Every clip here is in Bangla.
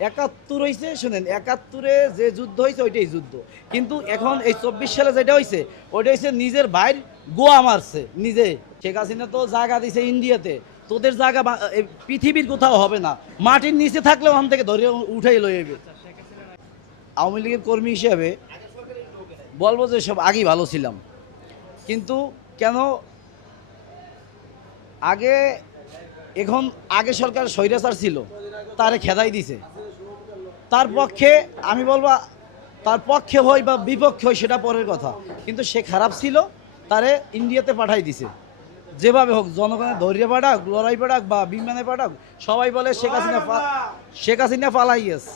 ৭১ হয়েছে, শুনেন, ৭১-এ যে যুদ্ধ হয়েছে ওইটাই যুদ্ধ। কিন্তু এখন এই ২৪ সালে যেটা হয়েছে ওইটা হচ্ছে নিজের ভাইয়ের গোয়া মারছে নিজে। শেখ হাসিনা তো জায়গা দিছে ইন্ডিয়াতে, তোদের জায়গা পৃথিবীর কোথাও হবে না, মাটির নিচে থাকলে ওখান থেকে ধরে উঠাই লইবে। আওয়ামী লীগের কর্মী হিসেবে বলবো যে সব আগেই ভালো ছিলাম, কিন্তু কেন আগে এখন আগে সরকার স্বৈরাচার ছিল, তারে খেদাই দিছে। তার পক্ষে আমি বলবো, তার পক্ষে হই বা বিপক্ষে হই সেটা পরের কথা, কিন্তু সে খারাপ ছিল, তারে ইন্ডিয়াতে পাঠাই দিছে। যেভাবে হোক জনগণের ধৈর্য পাঠাক, লড়াই পাঠাক বা বিমানে পাঠাক, সবাই বলে শেখ হাসিনা পালাই গেছে।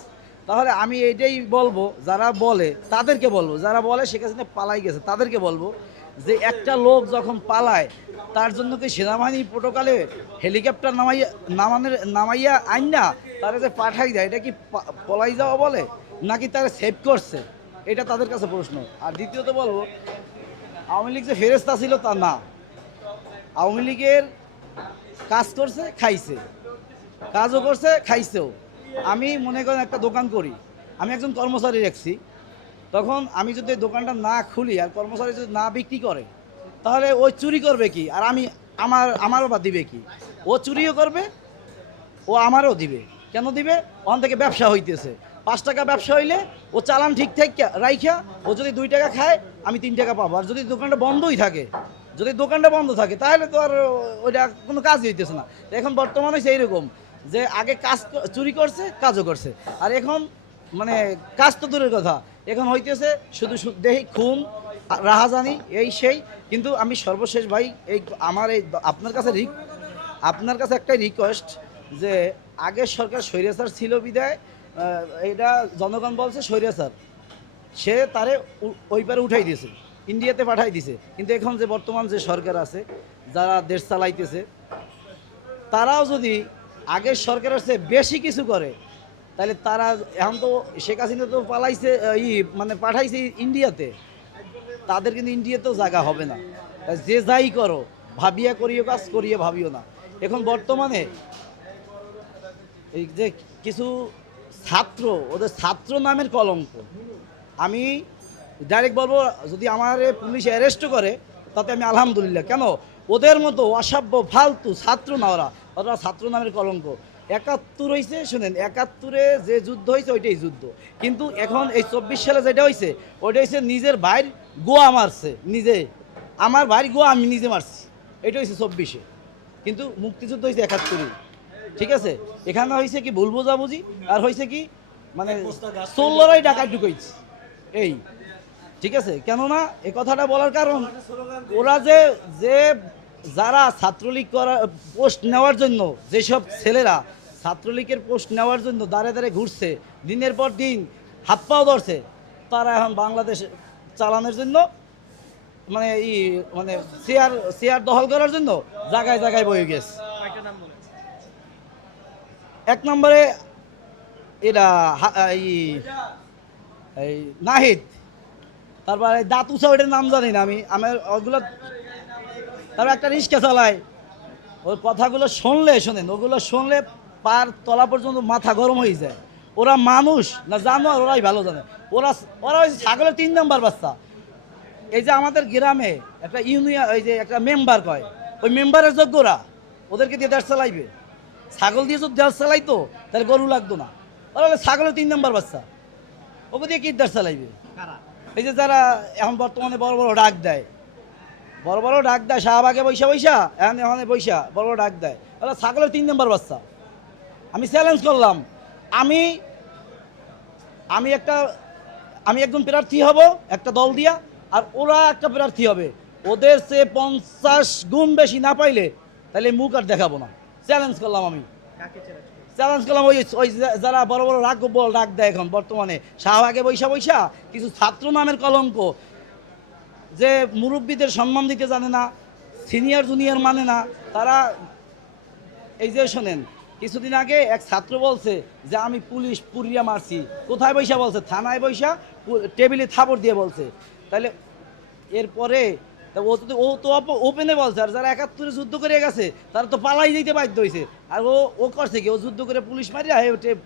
তাহলে আমি এইটাই বলবো, যারা বলে তাদেরকে বলবো, যারা বলে শেখ হাসিনা পালাই গেছে তাদেরকে বলবো যে একটা লোক যখন পালায় তার জন্য কি সেনাবাহিনী প্রোটোকলে হেলিকপ্টার নামাইয়া আইন না তারা যে পাঠাই দেয়, এটা কি পলাই যাওয়া বলে নাকি তারা সেভ করছে? এটা তাদের কাছে প্রশ্ন। আর দ্বিতীয়ত বলবো, আওয়ামী লীগ যে ফেরেস্তা ছিল তা না। আওয়ামী লীগের কাজ করছে, খাইছে, কাজও করছে, খাইছেও। আমি মনে করেন একটা দোকান করি, আমি একজন কর্মচারী রাখছি, তখন আমি যদি দোকানটা না খুলি আর কর্মচারী যদি না বিক্রি করে, তাহলে ও চুরি করবে কি আর আমারও বা দিবে কি? ও চুরিও করবে, ও আমারও দিবে। কেন দিবে? ওখান থেকে ব্যবসা হইতেছে, ৫ টাকা ব্যবসা হইলে ও চালান ঠিক রাইখা ও যদি ২ টাকা খায় আমি ৩ টাকা পাবো। আর যদি দোকানটা বন্ধই থাকে, যদি দোকানটা বন্ধ থাকে তাহলে তো আর ওইটা কোনো কাজই হইতেছে না। এখন বর্তমানে হচ্ছে এইরকম যে আগে কাজ চুরি করছে, কাজও করছে, আর এখন মানে কাজ তো দূরের কথা, এখন হইতেছে শুধু দেহি খুন, রাহাজানি, এই সেই। কিন্তু আমি সর্বশেষ ভাই এই আমার এই আপনার কাছে একটাই রিকোয়েস্ট, যে আগের সরকার স্বৈরাচার ছিল বিদায় এটা জনগণ বলছে স্বৈরাচার, সে তারে ওই পারে উঠাই দিয়েছে, ইন্ডিয়াতে পাঠাই দিছে। কিন্তু এখন যে বর্তমান যে সরকার আছে, যারা দেশ চালাইতেছে, তারাও যদি আগের সরকারের চেয়ে বেশি কিছু করে, তাহলে তারা এখন তো শেখ হাসিনা তো পালাইছে, মানে পাঠাইছে ইন্ডিয়াতে, তাদের কিন্তু ইন্ডিয়াতেও জায়গা হবে না। যে যাই করো, ভাবিয়া করিও কাজ, করিয়ে ভাবিও না। এখন বর্তমানে এই যে কিছু ছাত্র, ওদের ছাত্র নামের কলঙ্ক, আমি ডাইরেক্ট বলবো, যদি আমার পুলিশ অ্যারেস্টও করে তাতে আমি আলহামদুলিল্লাহ। কেন? ওদের মতো অসভ্য ফালতু ছাত্র না, ওরা ছাত্র নামের কলঙ্ক। ৭১ হয়েছে, শুনেন, ৭১-এ যে যুদ্ধ হয়েছে ওইটাই যুদ্ধ। কিন্তু এখন এই ২৪ সালে যেটা হয়েছে ওইটা হচ্ছে নিজের ভাইয়ের গোয়া মারছে নিজে। আমার ভাইয়ের গোয়া আমি নিজে মারছি, এটা হয়েছে ২৪-এ। কিন্তু মুক্তিযুদ্ধ হয়েছে ৭১-এ। ঠিক আছে, এখানে হয়েছে কি ভুল বোঝাবুঝি, আর হয়েছে কি মানে ১৬রাই টাকা ঢুকাইছে এই। ঠিক আছে, কেননা এ কথাটা বলার কারণ, ওরা যে যে যারা ছাত্রলীগ করা পোস্ট নেওয়ার জন্য, যেসব ছেলেরা ছাত্রলীগের পোস্ট নেওয়ার জন্য দাঁড়ে দাঁড়ে ঘুরছে, দিনের পর দিন হাত পাও ধরছে, তারা এখন বাংলাদেশ চালানোর জন্য মানে মানে চেয়ার দখল করার জন্য জায়গায় জায়গায় বয়ে গেছে। ১ নম্বরে এরা এই নাহিদ, তারপরে দাতুসা, ওইটার নাম জানি না আমি, আমার ওগুলো। তারপর একটা রিক্সা চালায়, ওর কথাগুলো শুনলে, শোনেন, ওগুলো শুনলে পার তলা পর্যন্ত মাথা গরম হয়ে যায়। ওরা মানুষ না জানোয়ার ওরাই ভালো জানে। ওরা ওরা ওই ছাগলের ৩ নম্বর বাচ্চা। এই যে আমাদের গ্রামে একটা ইউনিয়ন, এই যে একটা মেম্বার কয়, ওই মেম্বারের যোগ্য ওরা, ওদেরকে দিয়ে দেশ চালাইবে। ছাগল দিয়ে যদি দেশ চালাইতো তাহলে গরু লাগতো না। ওরা ছাগলের 3 নম্বর বাচ্চা, ওকে দিয়ে কি দেশ চালাইবে? এই যে যারা এখন বর্তমানে বড় বড় ডাক দেয়, শাহবাগে বৈশা এখন বৈশা বড় বড় ডাক দেয়, ওরা ছাগলের 3 নম্বর বাচ্চা। আমি চ্যালেঞ্জ করলাম, আমি আমি একটা আমি একজন প্রার্থী হব একটা দল দিয়া, আর ওরা একটা প্রার্থী হবে, ওদের চেয়ে 50 গুণ বেশি না পাইলে তাহলে মুখ আর দেখাবো না। চ্যালেঞ্জ করলাম আমি, ওই যারা বড় বড় ডাক দেয় এখন বর্তমানে শাহবাগে বৈশা কিছু ছাত্র নামের কলঙ্ক, যে মুরব্বীদের সম্মান দিতে জানে না, সিনিয়র জুনিয়র মানে না তারা। এই যে শোনেন, কিছুদিন আগে এক ছাত্র বলছে যে আমি পুলিশ পুরিয়া মারছি। কোথায় বৈশা বলছে? থানায় বৈশা টেবিলে থাপড় দিয়ে বলছে। তাহলে এরপরে তা ও তো ওপেনে বলছে, আর যারা ৭১ যুদ্ধ করে গেছে তারা তো পালাই যেতে বাধ্য হয়েছে। আর ও করছে কি, ও যুদ্ধ করে পুলিশ মারিয়া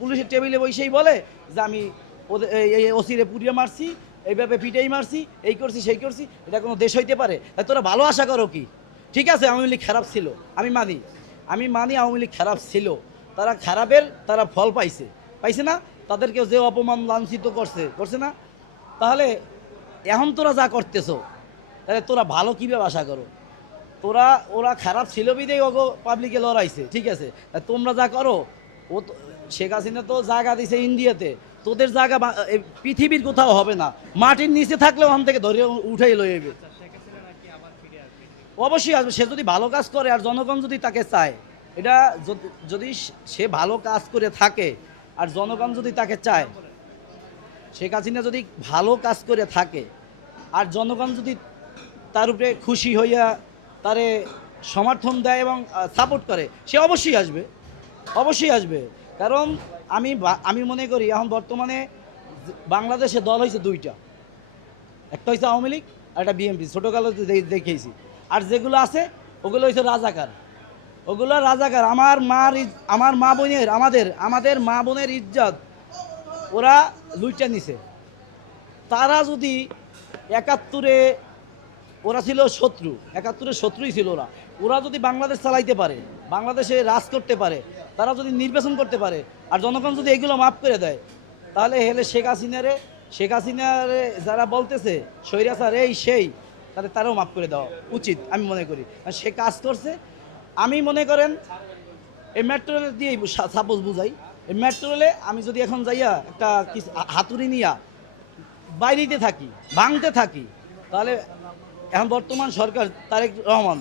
পুলিশের টেবিলে বসেই বলে যে আমি ওদের এই ওসিরে পুড়িয়ে মারছি, এইভাবে পিটেই মারছি, এই করছি সেই করছি। এটা কোনো দেশ হইতে পারে? তাই তোরা ভালো আশা করো কি? ঠিক আছে, আওয়ামী লীগ খারাপ ছিল, আমি মানি আওয়ামী লীগ খারাপ ছিল, তারা খারাপের তারা ফল পাইছে না? তাদেরকে যে অপমান লাঞ্ছিত করছে না? তাহলে এখন তোরা যা করতেছো, তাহলে তোরা ভালো কীভাবে আশা করো? ওরা খারাপ ছিল বিদেই ওগো পাবলিকে লড়াইছে, ঠিক আছে। তোমরা যা করো, ও তো শেখ হাসিনা তো জায়গা দিছে ইন্ডিয়াতে, তোদের জায়গা পৃথিবীর কোথাও হবে না। মাটির নিচে থাকলেও ওখান থেকে ধরে উঠাই লয়ে যাবে। অবশ্যই আসবে, সে যদি ভালো কাজ করে আর জনগণ যদি তাকে চায়। এটা যদি সে ভালো কাজ করে থাকে আর জনগণ যদি তাকে চায়, শেখ হাসিনা যদি ভালো কাজ করে থাকে আর জনগণ যদি তার উপরে খুশি হইয়া তারে সমর্থন দেয় এবং সাপোর্ট করে, সে অবশ্যই আসবে। কারণ আমি মনে করি এখন বর্তমানে বাংলাদেশে দল হয়েছে দুইটা, একটা হয়েছে আওয়ামী লীগ আর একটা বিএনপি, ছোটোকালে দেখেছি। আর যেগুলো আছে ওগুলো হয়েছে রাজাকার, আমার মা বোনের আমাদের মা বোনের ইজ্জত ওরা লুইটা নিছে। তারা যদি ৭১ ওরা ছিল শত্রুই ছিল ওরা যদি বাংলাদেশ চালাইতে পারে, বাংলাদেশে রাজ করতে পারে, তারা যদি নির্বাচন করতে পারে আর জনগণ যদি এগুলো মাফ করে দেয়, তাহলে শেখ হাসিনারে যারা বলতেছে স্বৈরাচার এই সেই, তাহলে তারাও মাফ করে দেওয়া উচিত আমি মনে করি। আর সে কাজ করছে। আমি মনে করেন এই মেট্রো রেল দিয়ে সাপোজ বুঝাই, এই মেট্রো রেলে আমি যদি এখন যাইয়া একটা হাতুড়ি নিয়া বাইরেতে থাকি, ভাঙতে থাকি, তাহলে এখন বর্তমান সরকার তারেক রহমান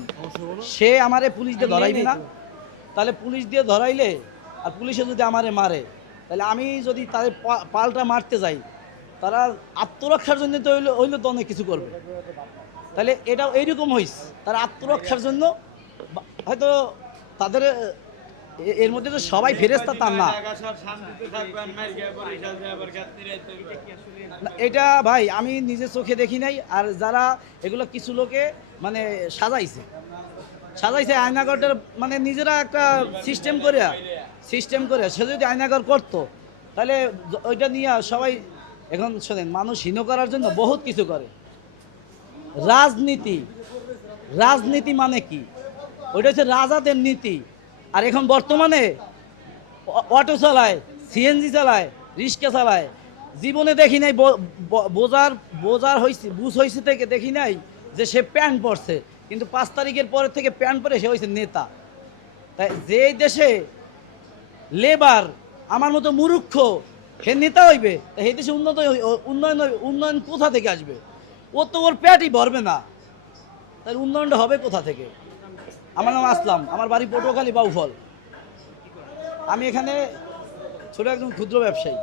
সে আমারে পুলিশ দিয়ে ধরাইবে না? তাহলে পুলিশ দিয়ে ধরাইলে আর পুলিশে যদি আমারে মারে, তাহলে আমি যদি তাদের পাল্টা মারতে যাই, তারা আত্মরক্ষার জন্য তো হইলে তো অনেক কিছু করবে। তাহলে এটাও এইরকম হইস, তারা আত্মরক্ষার জন্য হয়তো তাদের এর মধ্যে তো সবাই ফেরেস্তা তা না। এটা ভাই আমি নিজের চোখে দেখি নাই। আর যারা এগুলো কিছু লোকে মানে সাজাইছে আয়নাগরটার মানে নিজেরা একটা সিস্টেম করে সে যদি আয়নাগর করতো, তাহলে ওইটা নিয়ে সবাই এখন শোনেন, মানুষ হীন করার জন্য বহুত কিছু করে। রাজনীতি মানে কি? ওইটা হচ্ছে রাজাদের নীতি। আর এখন বর্তমানে অটো চালায়, সিএনজি চালায়, রিক্সা চালায়। জীবনে দেখি নাই বোঝার হয়েছে, বুঝ হয়েছে থেকে দেখি নাই যে সে প্যান্ট পরছে, কিন্তু ৫ তারিখের পরের থেকে প্যান্ট পরে সে হয়েছে নেতা। তাই যে দেশে লেবার আমার মতো মূর্খ সে নেতা হইবে, সেই দেশে উন্নয়ন কোথা থেকে আসবে? ওর পেটই ভরবে না, তাই উন্নয়নটা হবে কোথা থেকে? আমার নাম আসলাম, আমার বাড়ি পটুয়াখালী বাউফল। আমি এখানে ছোট একজন ক্ষুদ্র ব্যবসায়ী।